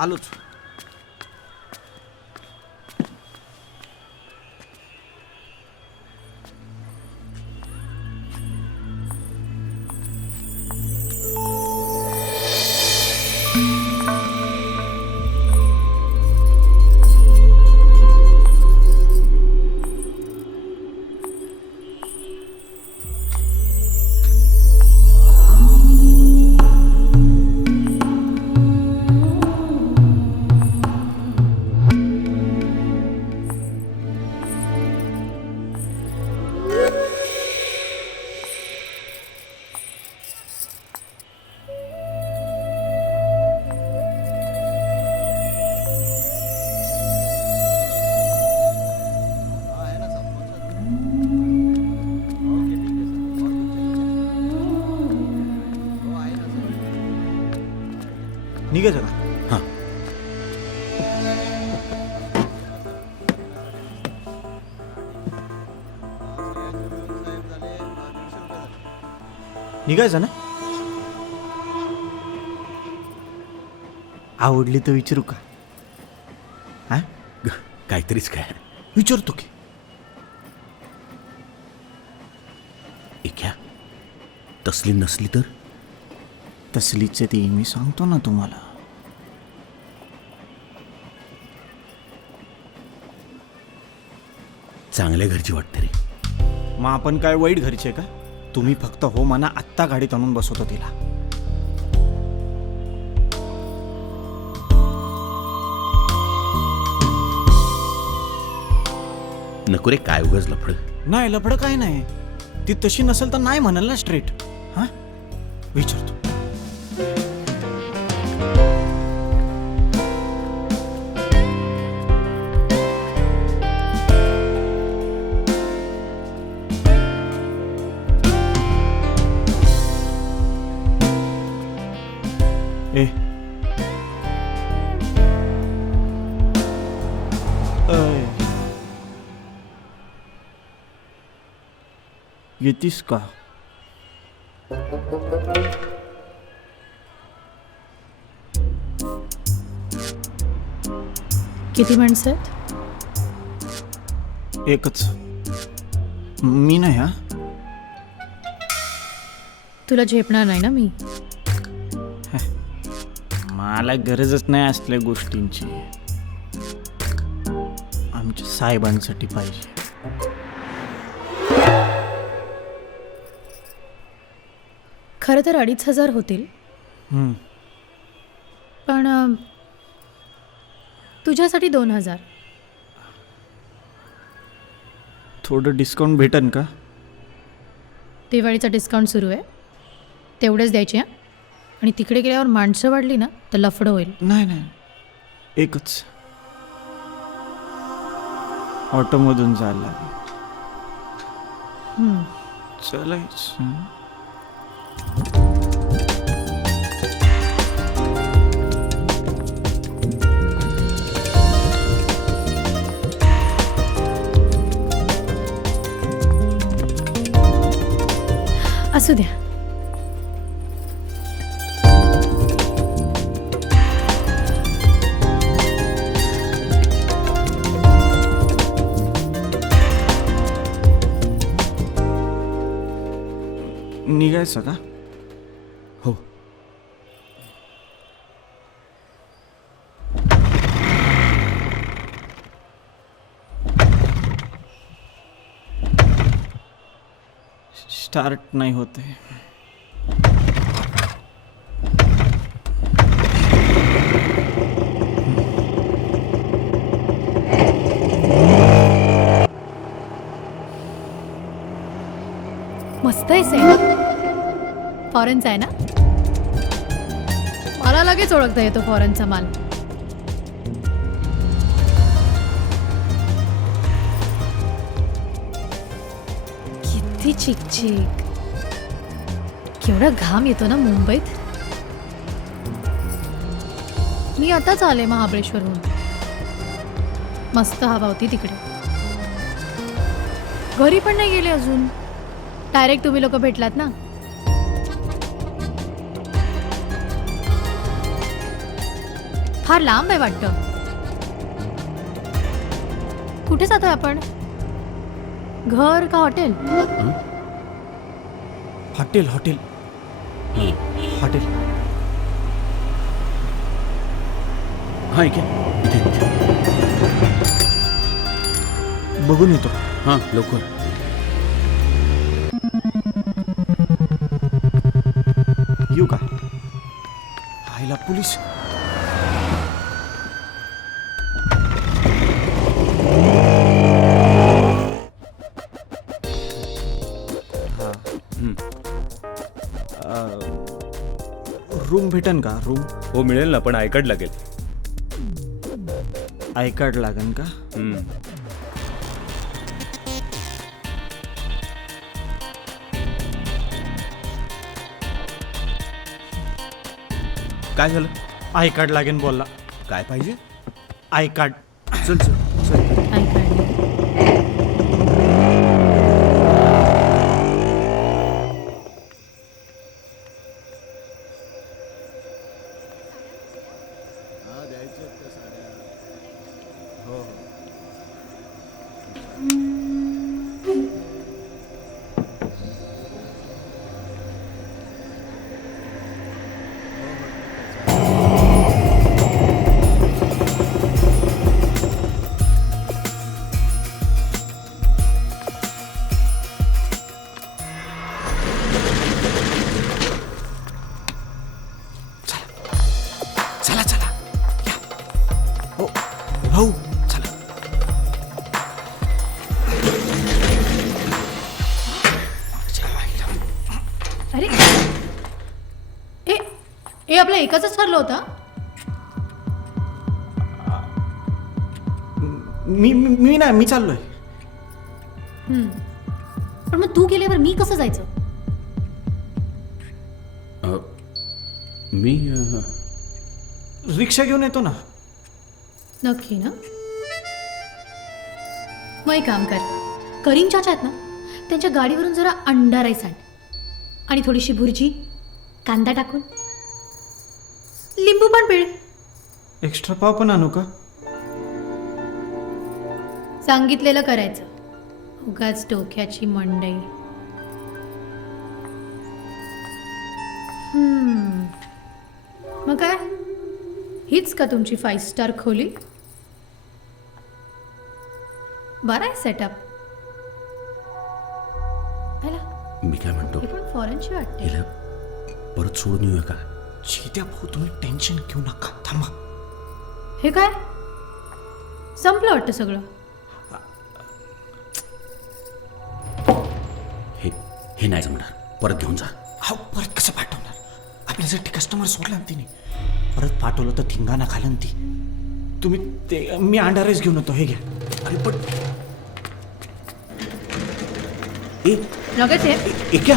आलोच. निघायचं का? हां. निघायचं ना? आवडली तर विचारू का? हा, काहीतरीच काय. विचारतो की. इख्या तसली नसली तर? तसलीच ती मी सांगतो ना तुम्हाला. चांगल्या घरची वाटते रे. मग आपण काय वाईट घरचे का? तुम्ही फक्त हो म्हणा, आत्ता गाडीत आणून बसवतो तिला. नको रे, काय उगाच लफड. नाही लफडं काय नाही. ती तशी नसेल तर नाही म्हणाल ना स्ट्रेट. हा, विचारतो. ए अय, येतीस का? किती माणसं आहेत? एकच. मी नाही. हा, तुला झेपणार नाही ना मी. मला गरजच नाही असल्या गोष्टींची. आमच्या साहेबांसाठी पाहिजे. खरं तर 2,500 होतील, पण तुझ्यासाठी 2,000. थोडं डिस्काउंट भेटेन का? दिवाळीचा डिस्काउंट सुरू आहे, तेवढेच द्यायचे. हां, आणि तिकडे गेल्यावर माणसं वाढली ना तर लफडं होईल. नाही नाही, एकच. ऑटोमधून जायला लागेल. चलायचं. असू द्या. निघायचं का? हो. स्टार्ट नाही होते. मस्त आहे सेट. फॉरेनचा आहे ना? मला लगेच ओळखता येतो फॉरेनचा माल. किती चिकचिक, केवढा घाम येतो ना मुंबईत. मी आताच आले महाबळेश्वरहून. मस्त हवा होती तिकडे. घरी पण नाही गेले अजून. डायरेक्ट तुम्ही लोक भेटलात ना. फार लांब आहे वाटतं. कुठे जातोय आपण? घर का हॉटेल? Hotel hotel hotel. हां इथे इथे बघून येतो. हां लवकर. येऊ का? आईला पोलीस. रूम भेटन का? रूम हो मिळेल ना, पण आय कार्ड लागेल. आय कार्ड लागेल का? काय झालं? आय कार्ड लागेल बोलला. काय पाहिजे? I card. चल चल चल. I card. चला चला या. हो भाऊ चला. अरे ए ए आपलं एकच ठरलं होतं. मी नाही, मी चाललोय. पण मग तू गेल्यावर मी कसं जायचं? मी रिक्षा घेऊन येतो ना. नक्की ना? मग एक काम कर, करीम चाचा आहेत ना, त्यांच्या गाडीवरून जरा अंडा राईस आण आणि थोडीशी भुर्जी, कांदा टाकून, लिंबू पण पिळ. एक्स्ट्रा पाव पण आणू का? सांगितलेलं करायचं, उगाच डोक्याची मंडई. मग काय, हीच का तुमची 5 स्टार खोली? बरं आहे सेटअप. मी काय म्हणतो, हे पण फॉरेनची वाटते. हिला परत सोडून येऊया का? चेत्या भाऊ तुम्ही टेन्शन घेऊ नका, थांबा. हे काय संपलं वाटतं सगळं. हे नाही जमणार, परत घेऊन जा. हा परत कसं पाठवणार? आपल्यासाठी कस्टमर सोडला ना तिने. परत पाठवलं तर धिंगाणा घालन ती. तुम्ही ते मी अंडा राईस घेऊन येतो, हे घ्या. अरे पण ए लगेच ये. ए क्या